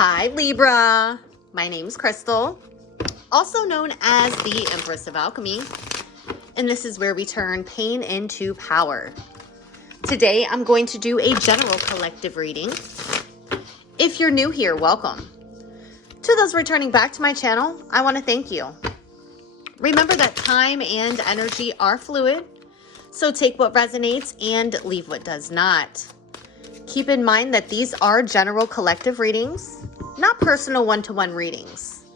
Hi Libra, my name's Crystal, also known as the Empress of Alchemy, and this is where we turn pain into power. Today I'm going to do a general collective reading. If you're new here, welcome. To those returning back to my channel, I want to thank you. Remember that time and energy are fluid, so take what resonates and leave what does not. Keep in mind that these are general collective readings, not personal one-to-one readings.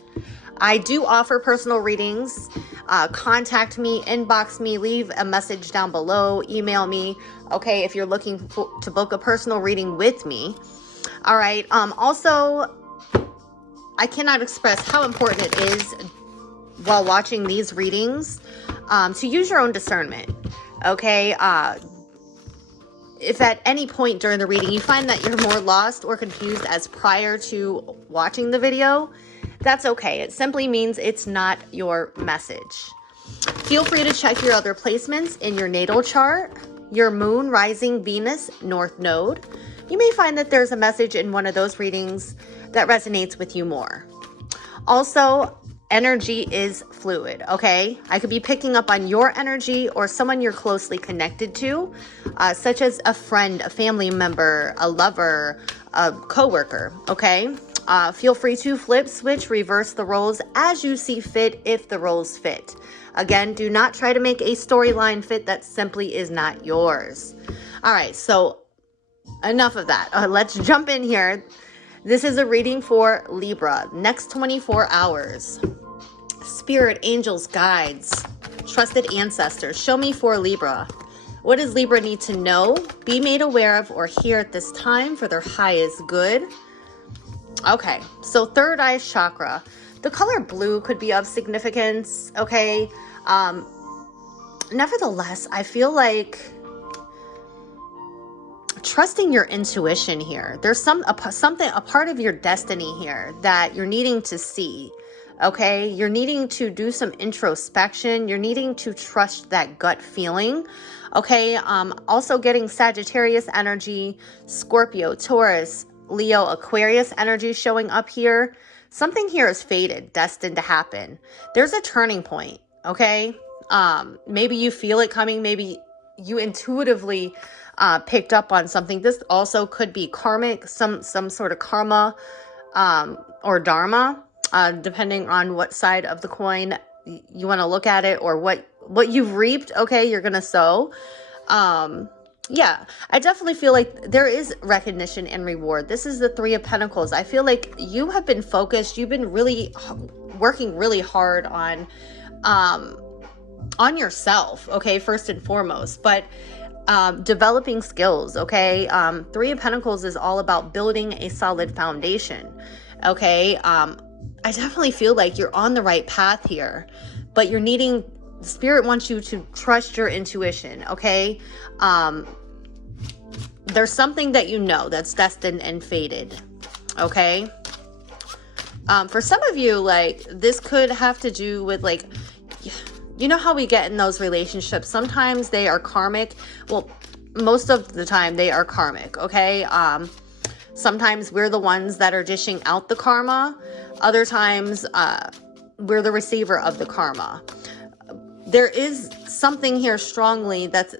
I do offer personal readings. Contact me, inbox me, leave a message down below, email me, okay, if you're looking to book a personal reading with me. All right. Also, I cannot express how important it is while watching these readings to use your own discernment, okay? If at any point during the reading you find that you're more lost or confused as prior to watching the video, that's okay. It simply means it's not your message. Feel free to check your other placements in your natal chart, your moon, rising, Venus, north node. You may find that there's a message in one of those readings that resonates with you more. Also, energy is fluid, okay? I could be picking up on your energy or someone you're closely connected to, such as a friend, a family member, a lover, a coworker, okay? Feel free to flip, switch, reverse the roles as you see fit if the roles fit. Again, do not try to make a storyline fit that simply is not yours. All right, so enough of that. Let's jump in here. This is a reading for Libra, next 24 hours. Spirit, angels, guides, trusted ancestors, show me for Libra. What does Libra need to know, be made aware of, or hear at this time for their highest good? Okay, so third eye chakra. The color blue could be of significance, okay? Nevertheless, I feel like trusting your intuition here. There's a part of your destiny here that you're needing to see. Okay, you're needing to do some introspection. You're needing to trust that gut feeling. Okay, also getting Sagittarius energy, Scorpio, Taurus, Leo, Aquarius energy showing up here. Something here is fated, destined to happen. There's a turning point. Okay, maybe you feel it coming. Maybe you intuitively picked up on something. This also could be karmic, some sort of karma or dharma. Depending on what side of the coin you want to look at it, or what you've reaped, okay, you're going to sow. Yeah, I definitely feel like there is recognition and reward. This is the Three of Pentacles. I feel like you have been focused. You've been really working really hard on yourself, okay, first and foremost, but developing skills, okay? Three of Pentacles is all about building a solid foundation, okay? I definitely feel like you're on the right path here, but Spirit wants you to trust your intuition, okay? There's something that you know that's destined and fated, okay? For some of you, like, this could have to do with, like, you know how we get in those relationships? Sometimes they are karmic. Well, most of the time they are karmic, okay? Sometimes we're the ones that are dishing out the karma. Other times, we're the receiver of the karma. There is something here strongly that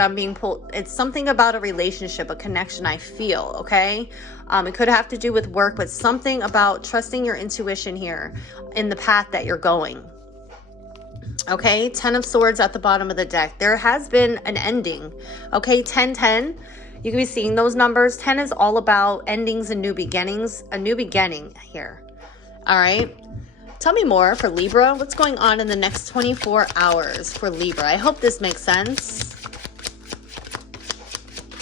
I'm being pulled. It's something about a relationship, a connection I feel, okay? It could have to do with work, but something about trusting your intuition here in the path that you're going. Okay, 10 of Swords at the bottom of the deck. There has been an ending, okay? 10-10. You can be seeing those numbers. 10 is all about endings and new beginnings. A new beginning here. All right. Tell me more for Libra. What's going on in the next 24 hours for Libra? I hope this makes sense.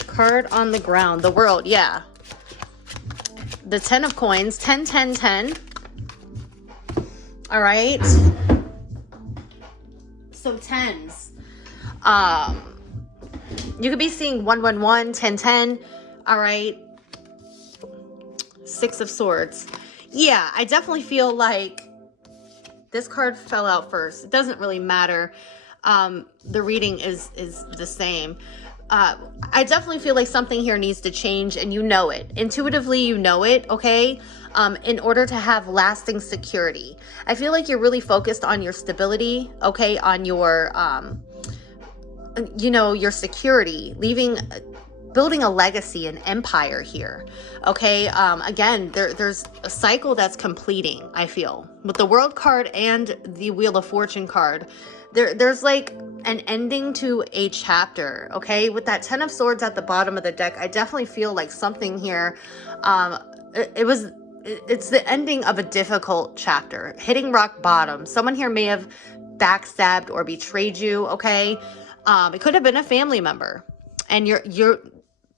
Card on the ground. The World. Yeah. The 10 of Coins. 10, 10, 10. All right. So 10s. You could be seeing 111, 1010. All right. 6 of Swords. Yeah, I definitely feel like this card fell out first. It doesn't really matter. The reading is the same. I definitely feel like something here needs to change, and you know it. Intuitively, you know it, okay? In order to have lasting security. I feel like you're really focused on your stability, okay? On your, your security, building a legacy, an empire here, okay? Again, there's a cycle that's completing, I feel. With the World card and the Wheel of Fortune card, there's like an ending to a chapter, okay? With that 10 of Swords at the bottom of the deck, I definitely feel like something here, it's the ending of a difficult chapter, hitting rock bottom. Someone here may have backstabbed or betrayed you, okay? It could have been a family member, and your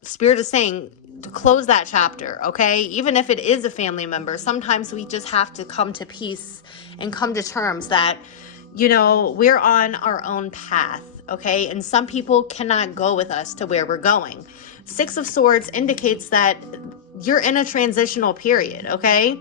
Spirit is saying to close that chapter, okay? Even if it is a family member, sometimes we just have to come to peace and come to terms that, we're on our own path, okay? And some people cannot go with us to where we're going. 6 of Swords indicates that you're in a transitional period, okay?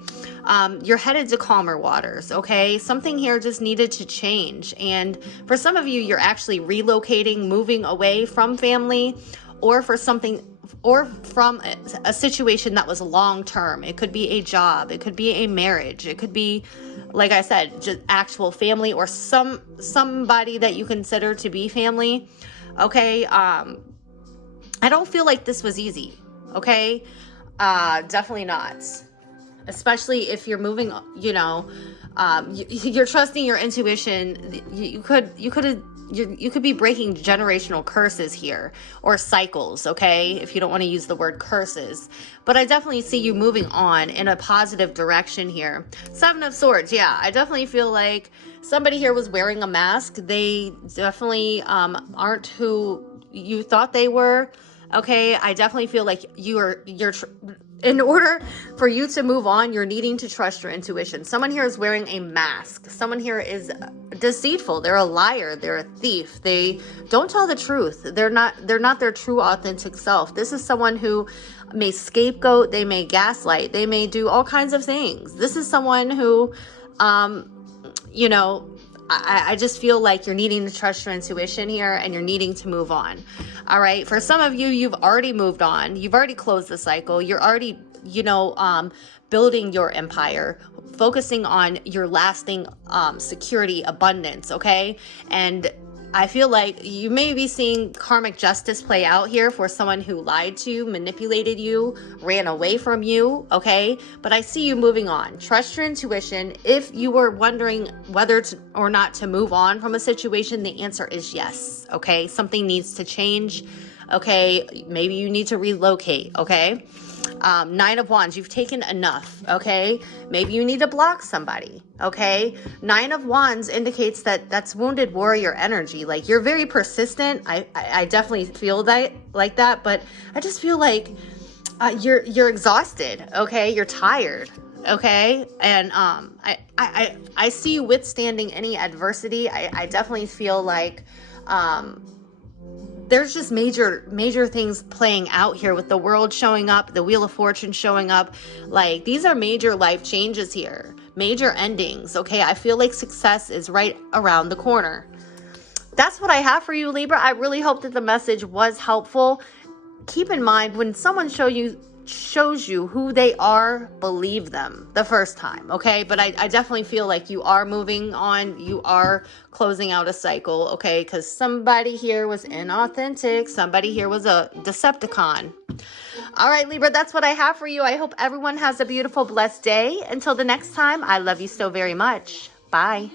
You're headed to calmer waters, okay? Something here just needed to change. And for some of you, you're actually relocating, moving away from family, or from a situation that was long term. It could be a job, it could be a marriage, it could be, like I said, just actual family, or somebody that you consider to be family, okay? I don't feel like this was easy, okay? Definitely not. Especially if you're moving, you're trusting your intuition. You could be breaking generational curses here, or cycles, okay? If you don't want to use the word curses. But I definitely see you moving on in a positive direction here. 7 of Swords, yeah. I definitely feel like somebody here was wearing a mask. They definitely aren't who you thought they were, okay? I definitely feel like in order for you to move on, you're needing to trust your intuition. Someone here is wearing a mask. Someone here is deceitful. They're a liar. They're a thief. They don't tell the truth. They're not their true authentic self. This is someone who may scapegoat. They may gaslight. They may do all kinds of things. This is someone who, I just feel like you're needing to trust your intuition here, and you're needing to move on. All right. For some of you, you've already moved on. You've already closed the cycle. You're already, building your empire, focusing on your lasting security, abundance. Okay. And I feel like you may be seeing karmic justice play out here for someone who lied to you, manipulated you, ran away from you, okay? But I see you moving on. Trust your intuition. If you were wondering whether or not to move on from a situation, the answer is yes, okay? Something needs to change, okay? Maybe you need to relocate, okay? 9 of Wands, you've taken enough, okay? Maybe you need to block somebody, okay? 9 of Wands indicates that that's wounded warrior energy. Like, you're very persistent. I definitely feel that like that, but I just feel like you're exhausted, okay? You're tired, okay? And I see you withstanding any adversity. I definitely feel like there's just major things playing out here with the World showing up, the Wheel of Fortune showing up. Like, these are major life changes here, major endings, okay? I feel like success is right around the corner. That's what I have for you, Libra. I really hope that the message was helpful. Keep in mind, when someone shows you who they are, believe them the first time, okay? But I definitely feel like you are moving on. You are closing out a cycle, okay? Because somebody here was inauthentic. Somebody here was a Decepticon. All right, Libra, that's what I have for you. I hope everyone has a beautiful, blessed day. Until the next time, I love you so very much. Bye.